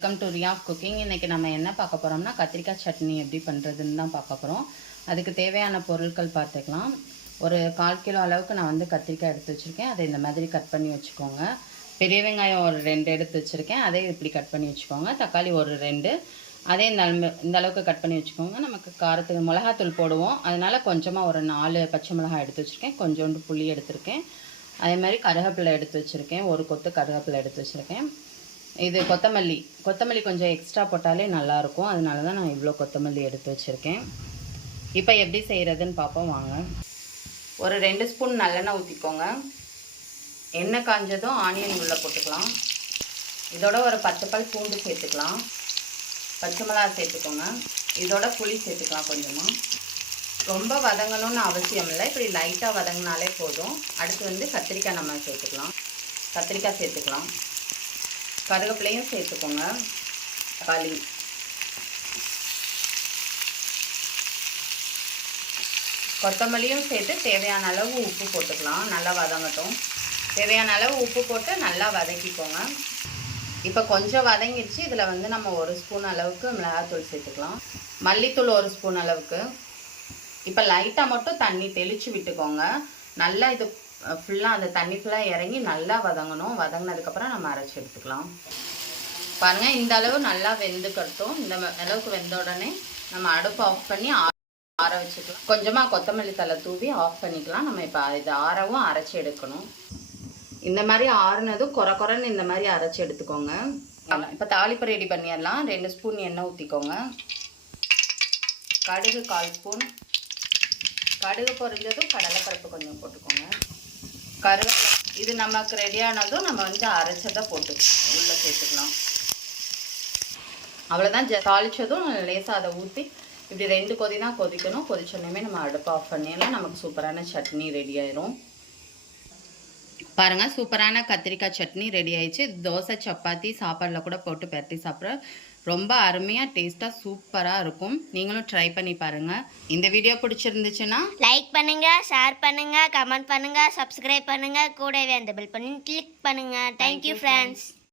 Welcome to Riya cooking. இன்றைக்கி நம்ம என்ன பார்க்க போகிறோம்னா கத்திரிக்காய் சட்னி எப்படி பண்ணுறதுன்னு தான் பார்க்க போகிறோம். அதுக்கு தேவையான பொருட்கள் பார்த்துக்கலாம். ஒரு 1/4 கிலோ அளவுக்கு நான் கத்திரிக்காய் எடுத்து வச்சுருக்கேன். அதை இந்த மாதிரி கட் பண்ணி வச்சுக்கோங்க. பெரிய வெங்காயம் ஒரு 2 எடுத்து வச்சுருக்கேன். அதே இப்படி கட் பண்ணி வச்சுக்கோங்க. தக்காளி ஒரு 2, அதே இந்த அளவுக்கு கட் பண்ணி வச்சுக்கோங்க. நமக்கு காரத்துக்கு மிளகாத்தூள் போடுவோம், அதனால் கொஞ்சமாக ஒரு 4 பச்சை மிளகாய் எடுத்து வச்சுருக்கேன். கொஞ்சோண்டு புளி எடுத்திருக்கேன். அதே மாதிரி கருவேப்பிலை எடுத்து வச்சுருக்கேன். ஒரு கொத்து கருவேப்பிலை எடுத்து வச்சுருக்கேன். இது கொத்தமல்லி கொஞ்சம் எக்ஸ்ட்ரா போட்டாலே நல்லாயிருக்கும். அதனால தான் நான் இவ்வளோ கொத்தமல்லி எடுத்து வச்சுருக்கேன். இப்போ எப்படி செய்கிறதுன்னு பார்ப்போம் வாங்க. ஒரு 2 ஸ்பூன் நல்லெண்ணெய் ஊற்றிக்கோங்க. எண்ணெய் காஞ்சதும் ஆனியன் உள்ளே போட்டுக்கலாம். இதோட ஒரு 10 பல் பூண்டு சேர்த்துக்கலாம். பச்சை மிளகா சேர்த்துக்கோங்க. இதோட புளி சேர்த்துக்கலாம் கொஞ்சமாக. ரொம்ப வதங்கணும்னு அவசியம் இல்லை, இப்படி லைட்டாக வதங்கினாலே போதும். அடுத்து கத்திரிக்காய் நம்ம சேர்த்துக்கலாம். கருவேப்பிலையும் சேர்த்துக்கோங்க. தக்காளி, கொத்தமல்லியும் சேர்த்து தேவையான அளவு உப்பு போட்டுக்கலாம். நல்லா வதங்கட்டும். தேவையான அளவு உப்பு போட்டு நல்லா வதக்கிக்கோங்க. இப்போ கொஞ்சம் வதங்கிடுச்சு. இதில் நம்ம 1 ஸ்பூன் அளவுக்கு மிளகாத்தூள் சேர்த்துக்கலாம். மல்லித்தூள் 1 ஸ்பூன் அளவுக்கு. இப்போ லைட்டாக மட்டும் தண்ணி தெளித்து விட்டுக்கோங்க. நல்லா இது ஃபுல்லாக அந்த தண்ணி ஃபுல்லாக இறங்கி நல்லா வதங்கணும். வதங்கினதுக்கப்புறம் நம்ம அரைச்சி எடுத்துக்கலாம். பாருங்கள், இந்த அளவு நல்லா வெந்துக்கட்டும். இந்த அளவுக்கு வெந்த உடனே நம்ம அடுப்பு ஆஃப் பண்ணி ஆற வச்சுக்கலாம். கொஞ்சமாக கொத்தமல்லி தழை தூவி ஆஃப் பண்ணிக்கலாம். நம்ம இப்போ இது ஆறவும் அரைச்சி எடுக்கணும். இந்த மாதிரி ஆறுனதும் குறைன்னு இந்த மாதிரி அரைச்சி எடுத்துக்கோங்க. இப்போ தாளிப்பு ரெடி பண்ணிடலாம். 2 ஸ்பூன் எண்ணெய் ஊற்றிக்கோங்க. கடுகு 1/4 ஸ்பூன். கடுகு பொரிஞ்சதும் கடலைப்பருப்பு கொஞ்சம் போட்டுக்கோங்க. கருவேப்பிலை இது நமக்கு ரெடியானதும் நம்ம அரைச்சதை போட்டு உள்ளே சேர்த்துக்கலாம். அவ்வளோதான். தாளித்ததும் லேசாக அதை ஊற்றி இப்படி 2 கொதி தான் கொதிக்கணும். கொதிச்சோன்னே நம்ம அடுப்பு ஆஃப் பண்ணிடலாம். நமக்கு சூப்பரான சட்னி ரெடி ஆயிரும். பாருங்கள், சூப்பரான கத்திரிக்காய் சட்னி ரெடி ஆயிடுச்சு. தோசை, சப்பாத்தி, சாப்பாடில் கூட போட்டு பரட்டி சாப்பிட்ற ரொம்ப அருமையாக டேஸ்ட்டாக சூப்பராக இருக்கும். நீங்களும் ட்ரை பண்ணி பாருங்கள். இந்த வீடியோ பிடிச்சிருந்துச்சுன்னா லைக் பண்ணுங்கள், ஷேர் பண்ணுங்கள், கமெண்ட் பண்ணுங்கள், சப்ஸ்கிரைப் பண்ணுங்கள், கூடவே அந்த பெல் பண்ணி கிளிக் பண்ணுங்கள். Thank you friends.